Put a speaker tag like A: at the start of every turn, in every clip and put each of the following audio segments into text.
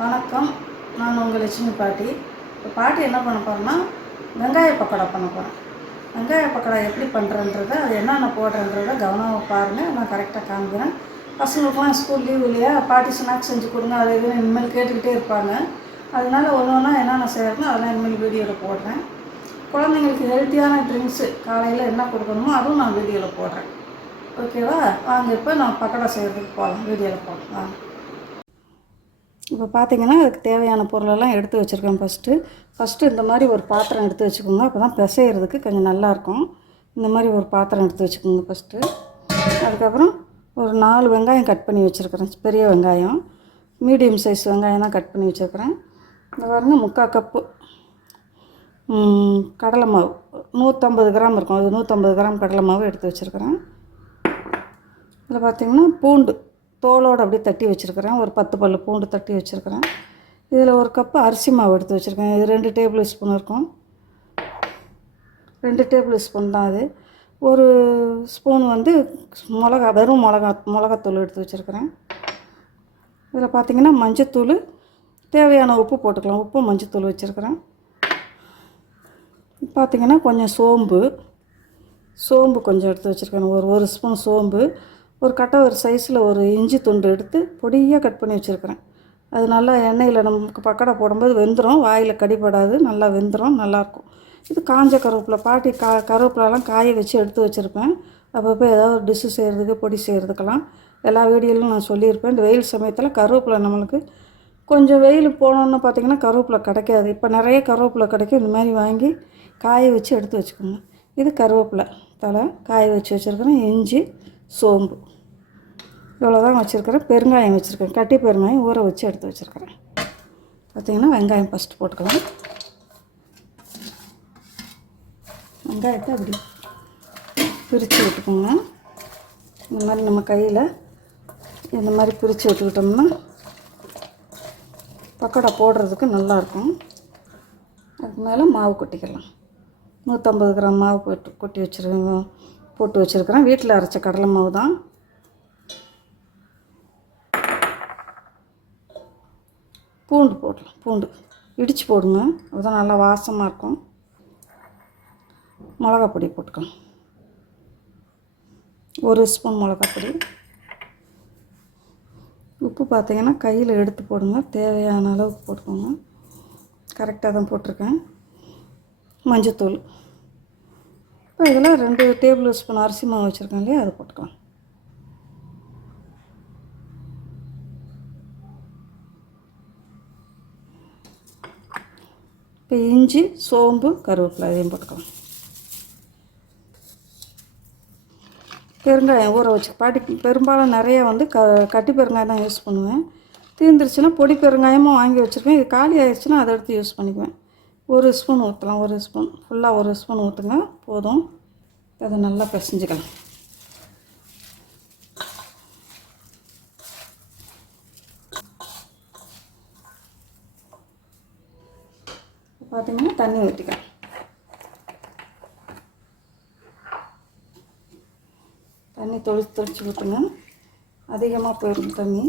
A: வணக்கம். நான் உங்கள் லட்சுமி பாட்டி. இப்போ பாட்டி என்ன பண்ண போகிறேன்னா வெங்காய பக்கோடா பண்ண போகிறேன் வெங்காய பக்கோடா எப்படி பண்ணுறன்றத அது என்னென்ன போடுறன்றத கவனமாக பாருங்கள் நான் கரெக்டாக காமிக்கிறேன். பசங்களுக்குலாம் ஸ்கூல் லீவ் இல்லையா? பாட்டி ஸ்நாக்ஸ் செஞ்சு கொடுங்க. அது இதுன்னு இனிமேல் கேட்டுக்கிட்டே இருப்பாங்க. அதனால ஒன்று ஒன்றா என்னென்ன செய்யறதுனோ அதெல்லாம் இனிமேல் வீடியோவில் போடுறேன். குழந்தைங்களுக்கு ஹெல்த்தியான ட்ரிங்க்ஸு காலையில் என்ன கொடுக்கணுமோ அதுவும் நான் வீடியோவில் போடுறேன். ஓகேவா வாங்க இப்போ நான் பக்கோடா செய்கிறதுக்கு போகலாம் வீடியோவில் போகலாம் வாங்க. இப்போ பார்த்தீங்கன்னா அதுக்கு தேவையான பொருளெல்லாம் எடுத்து வச்சுருக்கேன் ஃபஸ்ட்டு ஃபஸ்ட்டு இந்த மாதிரி ஒரு பாத்திரம் எடுத்து வச்சுக்கோங்க. அப்போ தான் பிசைகிறதுக்கு கொஞ்சம் நல்லாயிருக்கும் இந்த மாதிரி ஒரு பாத்திரம் எடுத்து வச்சுக்கோங்க ஃபஸ்ட்டு அதுக்கப்புறம் ஒரு நாலு வெங்காயம் கட் பண்ணி வச்சுருக்குறேன். பெரிய வெங்காயம். மீடியம் சைஸ் வெங்காயம் தான் கட் பண்ணி வச்சுருக்குறேன். இந்த பாருங்க முக்கால் கப்பு. கடலை மாவு. நூற்றம்பது கிராம் இருக்கும். அது நூற்றம்பது கிராம் கடலை மாவு எடுத்து வச்சுருக்குறேன். இதில் பார்த்தீங்கன்னா பூண்டு. தோலோடு அப்படியே தட்டி வச்சுருக்கிறேன். ஒரு பத்து பல்லு பூண்டு தட்டி வச்சுருக்கிறேன். இதில் ஒரு கப்பு அரிசி மாவு எடுத்து வச்சுருக்கேன். இது ரெண்டு டேபிள் ஸ்பூன் இருக்கும். ரெண்டு டேபிள் ஸ்பூன் தான் அது. ஒரு ஸ்பூன் வந்து மிளகா வெறும் மிளகா மிளகாத்தூள் எடுத்து வச்சுருக்கிறேன். இதில் பார்த்தீங்கன்னா மஞ்சத்தூள் தேவையான உப்பு போட்டுக்கலாம். உப்பு மஞ்சத்தூள் வச்சுருக்கிறேன். பார்த்தீங்கன்னா கொஞ்சம் சோம்பு சோம்பு கொஞ்சம் எடுத்து வச்சுருக்கேன். ஒரு ஒரு ஸ்பூன் சோம்பு. ஒரு கட்டை ஒரு சைஸில் ஒரு இஞ்சி துண்டு எடுத்து பொடியாக கட் பண்ணி வச்சுருக்கிறேன். அது நல்லா எண்ணெயில் நமக்கு பக்கடா போடும்போது வெந்துடும் வாயில் கடிப்படாது நல்லா வெந்துடும் நல்லாயிருக்கும் இது காஞ்ச கருவேப்பிலை. பாட்டி கா கருவேப்பிலெலாம் காய வச்சு எடுத்து வச்சுருப்பேன். அப்பப்போ ஏதாவது ஒரு டிஷ்ஷு செய்கிறதுக்கு பொடி செய்கிறதுக்கெல்லாம் எல்லா வீடியோலையும் நான் சொல்லியிருப்பேன். இந்த வெயில் சமயத்தில் கருவேப்பிலை நம்மளுக்கு கொஞ்சம் வெயில் போனோன்னு பார்த்தீங்கன்னா கருவேப்பிலை கிடைக்காது. இப்போ நிறைய கருவேப்பிலை கிடைக்கும். இந்த மாதிரி வாங்கி காய வச்சு எடுத்து வச்சுக்கோங்க. இது கருவேப்பிலை தலை காய வச்சு வச்சுருக்கிறேன். இஞ்சி சோம்பு. இவ்வளோ தான் வச்சுருக்கிறேன். பெருங்காயம் வச்சுருக்கேன். கட்டி பெருங்காயம் ஊற வச்சு எடுத்து வச்சுருக்கிறேன். பார்த்திங்கன்னா வெங்காயம் ஃபஸ்ட்டு போட்டுக்கலாம். வெங்காயத்தை அப்படி பிரித்து விட்டுக்கோங்க. இந்த மாதிரி நம்ம கையில் இந்த மாதிரி பிரித்து விட்டுக்கிட்டோம்னா பக்கோடா போடுறதுக்கு நல்லாயிருக்கும். அதுக்கு மேலே மாவு கொட்டிக்கலாம். நூற்றம்பது கிராம் மாவு போட்டு கொட்டி வச்சுருவோம் போட்டு வச்சுருக்கிறேன். வீட்டில் அரைச்ச கடலை மாவு தான். பூண்டு போடலாம். பூண்டு. இடித்து போடுங்க. அதுதான் நல்லா வாசமாக இருக்கும். மிளகா பொடி போட்டுக்கலாம். ஒரு ஸ்பூன் மிளகா பொடி. உப்பு பார்த்தீங்கன்னா கையில் எடுத்து போடுங்க. தேவையான அளவுக்கு போட்டுக்கோங்க. கரெக்டாக தான் போட்டிருக்கேன். மஞ்சத்தூள். இப்போ இதில் ரெண்டு டேபிள் ஸ்பூன் அரிசி மாவு வச்சுருக்கேன் இல்லையா? அதை போட்டுக்கலாம். இப்போ இஞ்சி சோம்பு கருவேப்பிலை அதையும் போட்டுக்கலாம். பெருங்காயம் ஊற வச்சு பாட்டி பெரும்பாலும் நிறைய வந்து க கட்டி பெருங்காயம் தான் யூஸ் பண்ணுவேன். தீர்ந்துருச்சுன்னா பொடி பெருங்காயமும் வாங்கி வச்சுருக்கேன். இது காலி ஆயிடுச்சுன்னா அதை எடுத்து யூஸ் பண்ணிக்குவேன். ஒரு ஸ்பூன் ஊற்றலாம் ஒரு ஸ்பூன். ஃபுல்லாக ஒரு ஸ்பூன் ஊற்றுங்க. போதும். அதை நல்லா பிசைஞ்சிக்கலாம். பார்த்தீங்கன்னா தண்ணி ஊற்றிக்கலாம் தண்ணி தொளிச்சு தொளிச்சு ஊற்றுங்க அதிகமாக போயிடும் தண்ணி.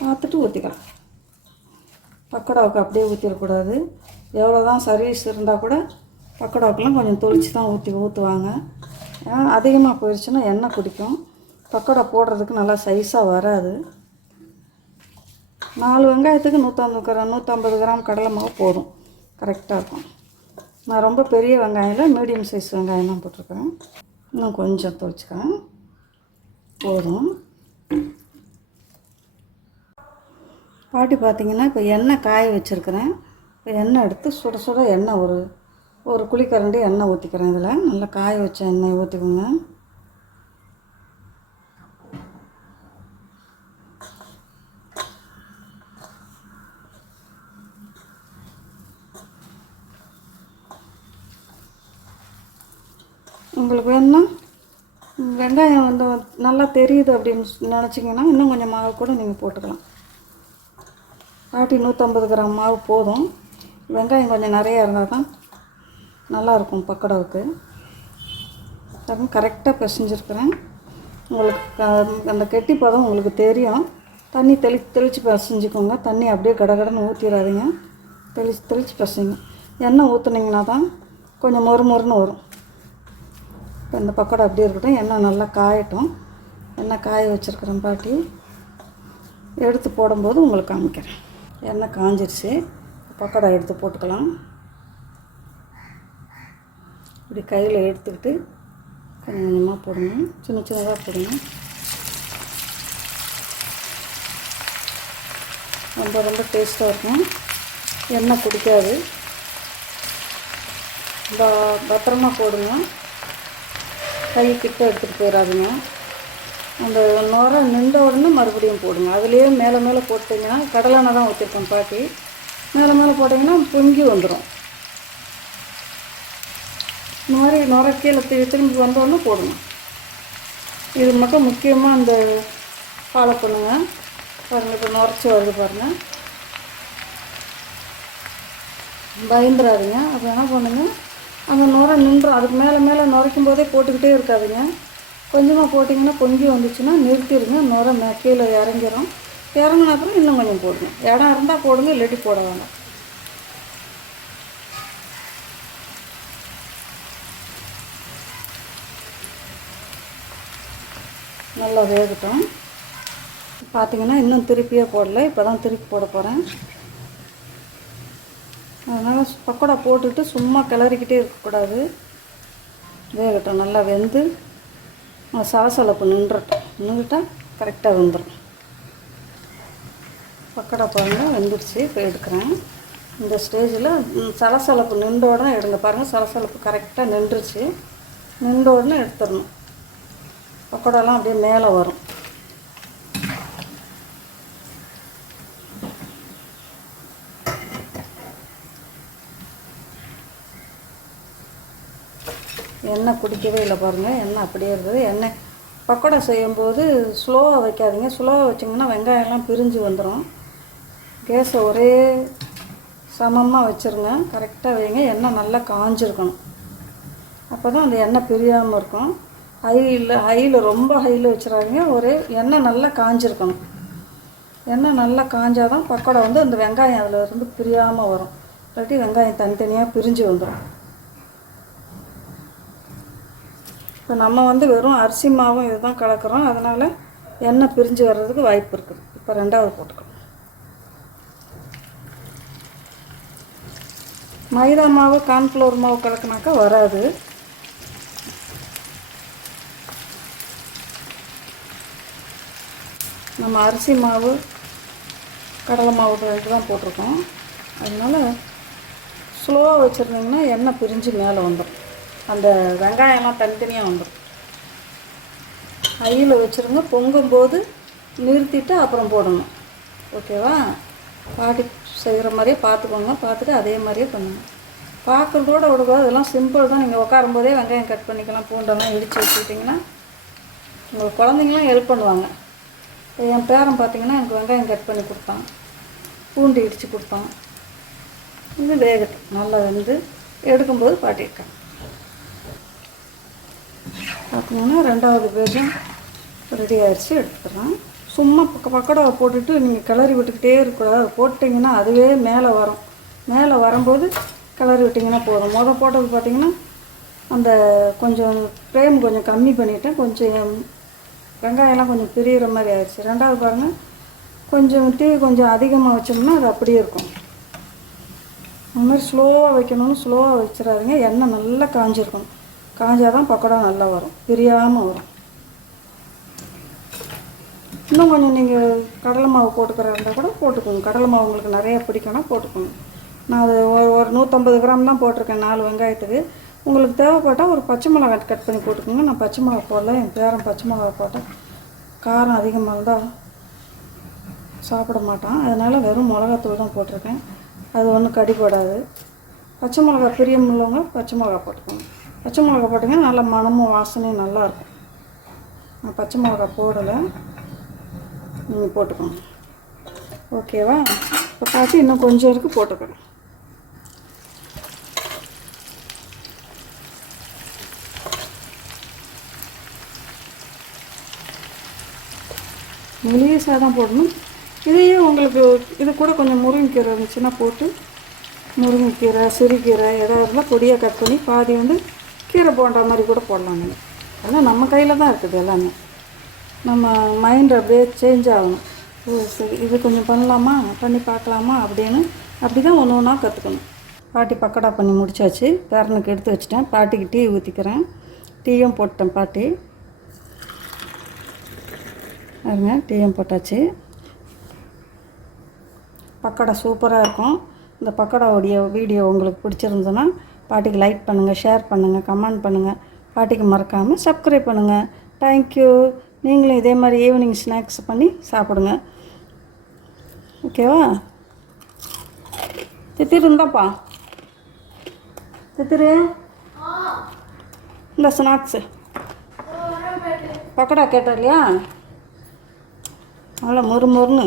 A: பார்த்துட்டு ஊற்றிக்கலாம் பக்கோடாவுக்கு அப்படியே ஊற்றிடக்கூடாது எவ்வளோ தான் சர்வீஸ் இருந்தால் கூட பக்கோடாவுக்கெல்லாம் கொஞ்சம் தொளிச்சு தான் ஊற்றி ஊற்றுவாங்க அதிகமாக போயிடுச்சுன்னா எண்ணெய் குடிக்கும். பக்கோடா போடுறதுக்கு நல்லா சைஸாக வராது. நாலு வெங்காயத்துக்கு நூற்றம்பது கிராம் நூற்றம்பது கிராம் கடலை மாவு போதும். கரெக்டாக இருக்கும். நான் ரொம்ப பெரிய வெங்காயம் மீடியம் சைஸ் வெங்காயம் தான் போட்டிருக்கேன். இன்னும் கொஞ்சம் துவைச்சிக்கிறேன் போதும். பாட்டி பார்த்திங்கன்னா இப்போ எண்ணெய் காய வச்சுருக்கிறேன். எண்ணெய் எடுத்து சுட சுட எண்ணெய் ஒரு ஒரு குழிக்கரண்டி எண்ணெய் ஊற்றிக்கிறேன் இதில். நல்லா காய வச்ச எண்ணெய் ஊற்றிக்கோங்க உங்களுக்கு வேணும்னா வெங்காயம் வந்து நல்லா தெரியுது அப்படின்னு நினச்சிங்கன்னா இன்னும் கொஞ்சம் மாவு கூட நீங்கள் போட்டுக்கலாம். பாட்டி நூற்றம்பது கிராம் மாவு போதும். வெங்காயம் கொஞ்சம் நிறையா இருந்தால் தான் நல்லாயிருக்கும் பக்கோடாவுக்கு. கரெக்டாக பிசைஞ்சிருக்கிறேன். உங்களுக்கு அந்த கெட்டி பதம் உங்களுக்கு தெரியும். தண்ணி தெளி தெளித்து பிசைஞ்சிக்கோங்க. தண்ணி அப்படியே கடகடன்னு ஊற்றிடாதீங்க தெளிச்சு தெளித்து பிசைங்க. எண்ணெய் ஊற்றுனீங்கன்னா தான் கொஞ்சம் மொறு மொறுன்னு வரும். இப்போ இந்த பக்கோடா அப்படியே இருக்கட்டும். எண்ணெய் நல்லா காயட்டும். எண்ணெய் காய வச்சுருக்கிறேன் பாட்டி. எடுத்து போடும்போது உங்களுக்கு காமிக்கிறேன். எண்ணெய் காஞ்சிருச்சு. பக்கோடா எடுத்து போட்டுக்கலாம். இப்படி கையில் எடுத்துக்கிட்டு கொஞ்சம் கொஞ்சமாக போடுங்க சின்ன சின்னதாக போடுங்க ரொம்ப ரொம்ப டேஸ்ட்டாக இருக்கும். எண்ணெய் பிடிக்காது. ப பத்திரமா போடுங்க. கை கிட்ட எடுத்துகிட்டு போயிடாதுங்க. அந்த நுர நின்ற உடனே மறுபடியும் போடுங்க. அதுலேயே மேலே மேலே போட்டிங்கன்னா கடலெண்ணெய் தான் ஊற்றிருக்கேன் பாட்டி. மேலே மேலே போட்டிங்கன்னா பொங்கி வந்துடும். இந்த மாதிரி நுர கீழே திரும்பி திரும்பி வந்தோடனே போடணும். இது மட்டும் முக்கியமாக அந்த ஃபாலோ பண்ணுங்கள் பாருங்கள் இப்போ நுரைச்சி வருது பாருங்கள் பயந்துடாதீங்க அப்போ என்ன பண்ணுங்கள் அந்த நுர நின்றும் அதுக்கு மேலே மேலே நுரைக்கும் போதே போட்டுக்கிட்டே இருக்காதுங்க. கொஞ்சமாக போட்டிங்கன்னா பொங்கி வந்துச்சுன்னா நிறுத்திடுங்க. நுர மே கீழே இறங்கிடும் இறங்கின அப்புறம் இன்னும் கொஞ்சம் போடுங்க இடம் இருந்தால் போடுங்க இல்லாட்டி போட வேண்டாம் நல்லா வேகட்டும். பார்த்தீங்கன்னா இன்னும் திருப்பியே போடல இப்போ தான் திருப்பி போட போகிறேன் அதனால் பக்கோடா போட்டுட்டு சும்மா கிளறிக்கிட்டே இருக்கக்கூடாது. வேகட்டும் நல்லா வெந்து சலசலப்பு நின்றுட்டோம். நின்றுட்டால் கரெக்டாக வெந்துடும் பக்கோடா பாருங்கள் வெந்துடுச்சு இப்போ எடுக்கிறேன். இந்த ஸ்டேஜில் சலசலப்பு நின்ற உடனே எடுங்க. பாருங்கள் சலசலப்பு கரெக்டாக நின்றுச்சு. நின்ற உடனே எடுத்துடணும். பக்கோடாலாம் அப்படியே மேலே வரும். எண்ணெய் குடிக்கவே இல்லை பாருங்கள் எண்ணெய் அப்படியே இருக்குது எண்ணெய் பக்கோடா செய்யும்போது ஸ்லோவாக வைக்காதீங்க. ஸ்லோவாக வச்சிங்கன்னா வெங்காயம்லாம் பிரிஞ்சு வந்துடும் கேஸை ஒரே சமமாக வச்சுருங்க. கரெக்டாக வைங்க. எண்ணெய் நல்லா காஞ்சிருக்கணும். அப்போ தான் அந்த எண்ணெய் பிரியாமல் இருக்கும். ஹையில் ஹையில் ரொம்ப ஹையில் வச்சுறாதீங்க ஒரே எண்ணெய் நல்லா காஞ்சிருக்கணும். எண்ணெய் நல்லா காஞ்சாதான் பக்கோடா வந்து அந்த வெங்காயம் அதில் இருந்து பிரியாமல் வரும். இல்லாட்டி வெங்காயம் தனித்தனியாக பிரிஞ்சு வந்துடும் இப்போ நம்ம வந்து வெறும் அரிசி மாவும் இதுதான் கலக்கிறோம். அதனால் எண்ணெய் பிரிஞ்சு வர்றதுக்கு வாய்ப்பு இருக்குது. இப்போ ரெண்டாவது போட்டுக்கலாம். மைதா மாவு கார்ன்ஃப்ளவர் மாவு கலக்குனாக்கா வராது. நம்ம அரிசி மாவு கடலை மாவு தான் போட்டிருக்கோம். அதனால் ஸ்லோவாக வச்சுருந்தீங்கன்னா எண்ணெய் பிரிஞ்சு மேலே வந்துடும் அந்த வெங்காயம்லாம் தனித்தனியாக வந்துடும் ஐயில் வச்சுருங்க. பொங்கும்போது நிறுத்திட்டு அப்புறம் போடணும். ஓகேவா? பாட்டி செய்கிற மாதிரியே பார்த்துக்கோங்க பார்த்துட்டு அதே மாதிரியே பண்ணுங்க. பார்க்குறதோட விடக்கூடாது அதெல்லாம் சிம்பிள் தான். நீங்கள் உட்காரும்போதே வெங்காயம் கட் பண்ணிக்கலாம் பூண்டெல்லாம் இடித்து வச்சுக்கிட்டிங்கன்னா உங்கள் குழந்தைங்களாம் ஹெல்ப் பண்ணுவாங்க. என் பேரன் பார்த்தீங்கன்னா எனக்கு வெங்காயம் கட் பண்ணி கொடுத்தான். பூண்டு இடித்து கொடுத்தான். இது வேகட்டும். நல்லா வெந்து எடுக்கும்போது பாட்டியிருக்கேன் பார்த்தீங்கன்னா ரெண்டாவது பேஜும் ரெடி ஆயிடுச்சு எடுத்துக்கிறேன் சும்மா பக்க பக்கடாவை போட்டுட்டு நீங்கள் கிளறி விட்டுக்கிட்டே இருக்கக்கூடாது. போட்டிங்கன்னா அதுவே மேலே வரும். மேலே வரும்போது கிளறி விட்டிங்கன்னா போதும். மொதல் போட்டது பார்த்தீங்கன்னா அந்த கொஞ்சம் ஃப்ரேம் கொஞ்சம் கம்மி பண்ணிட்டேன். கொஞ்சம் வெங்காயம்லாம் கொஞ்சம் பிரியிற மாதிரி ஆயிடுச்சு. ரெண்டாவது பாருங்கள் கொஞ்சம் தீ கொஞ்சம் அதிகமாக வச்சோம்னா அது அப்படியே இருக்கும். அது மாதிரி ஸ்லோவாக வைக்கணும்னு ஸ்லோவாக வச்சிடாதீங்க. எண்ணெய் நல்லா காஞ்சிருக்கணும். காஞ்சாதான் பக்கோடா நல்லா வரும். பிரியாமல் வரும். இன்னும் கொஞ்சம் நீங்கள் கடலை மாவு போட்டுக்கிறா இருந்தால் கூட போட்டுக்கோங்க. கடலை மாவு உங்களுக்கு நிறைய பிடிக்கணும் போட்டுக்கோங்க. நான் அது ஒரு ஒரு நூற்றம்பது கிராம் தான் போட்டிருக்கேன் நாலு வெங்காயத்துக்கு. உங்களுக்கு தேவைப்பட்டால் ஒரு பச்சை மிளகாய் கட் பண்ணி போட்டுக்கோங்க. நான் பச்சை மிளகா போடல என் பேரன் பச்சை மிளகா போட்டேன் காரம் அதிகமாக இருந்தால் சாப்பிட மாட்டான். அதனால் வெறும் மிளகாத்தூள் தான் போட்டிருக்கேன். அது ஒன்றும் கடிப்படாது பச்சை மிளகா பிரியம் உள்ளவங்க பச்சை மிளகா போட்டுக்கோங்க. பச்சை மிளகா போட்டிங்கன்னா நல்லா மணமும் வாசனையும் நல்லாயிருக்கும் நான் பச்சை மிளகா போடலை. நீங்கள் போட்டுக்கோங்க. ஓகேவா? இப்போ பார்த்து இன்னும் கொஞ்சம் இருக்குது போட்டுக்கணும் மெலிசாக தான் போடணும். இதையே உங்களுக்கு இது கூட கொஞ்சம் முருங்கைக்கீரை இருந்துச்சுன்னா போட்டு முருங்கைக்கீரை சிறுகீரை எதாவது இருந்தால் பொடியாக கட் பண்ணி பாதி வந்து கீரை போன்ற மாதிரி கூட போடலாம் நீங்கள் அதெல்லாம் நம்ம கையில் தான் இருக்குது எல்லாமே. நம்ம மைண்ட் அப்படியே சேஞ்ச் ஆகணும். ஓ சரி இது கொஞ்சம் பண்ணலாமா? பண்ணி பார்க்கலாமா? அப்படின்னு அப்படி தான் ஒன்று ஒன்றா கற்றுக்கணும் பாட்டி பக்கடா பண்ணி முடிச்சாச்சு. பேரனுக்கு எடுத்து வச்சிட்டேன். பாட்டிக்கு டீ ஊற்றிக்கிறேன் டீயும் போட்டேன் பாட்டி. பாருங்க டீயும் போட்டாச்சு. பக்கடா சூப்பராக இருக்கும். இந்த பக்கடாவுடைய வீடியோ உங்களுக்கு பிடிச்சிருந்ததுன்னா பாட்டிக்கு லைக் பண்ணுங்கள் ஷேர் பண்ணுங்கள் கமெண்ட் பண்ணுங்கள் பாட்டிக்கு மறக்காமல் சப்ஸ்கிரைப் பண்ணுங்கள் தேங்க்யூ நீங்களும் இதே மாதிரி ஈவினிங் ஸ்நாக்ஸ் பண்ணி சாப்பிடுங்க. ஓகேவா? தித்திரு இருந்தாப்பா தித்திரு. இந்த ஸ்நாக்ஸு பக்கடா கேட்ட இல்லையா? நல்லா மொறு மொறுன்னு.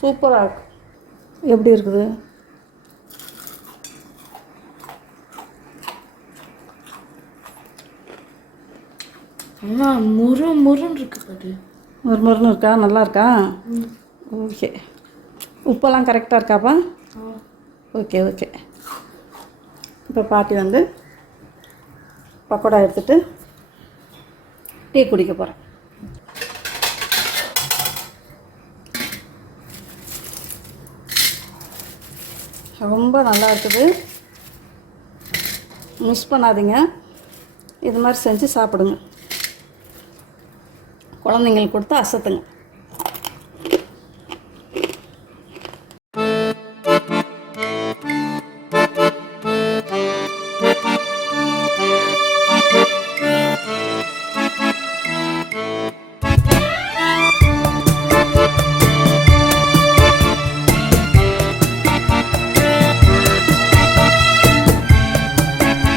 A: சூப்பராக இருக்கு. எப்படி இருக்குது?
B: முரு முருன்னு இருக்கு பாரு.
A: மொறு மொறுன்னு இருக்கா? நல்லா இருக்கா ஓகே. உப்பெல்லாம் கரெக்டாக இருக்காப்பா? Okay okay. இப்போ பாட்டி வந்து பக்கோடா எடுத்துட்டு டீ குடிக்க போகிறேன் ரொம்ப நல்லா இருக்குது. மிஸ் பண்ணாதீங்க. இது மாதிரி செஞ்சு சாப்பிடுங்க. குழந்தைங்களுக்கு கொடுத்து அசத்துங்க.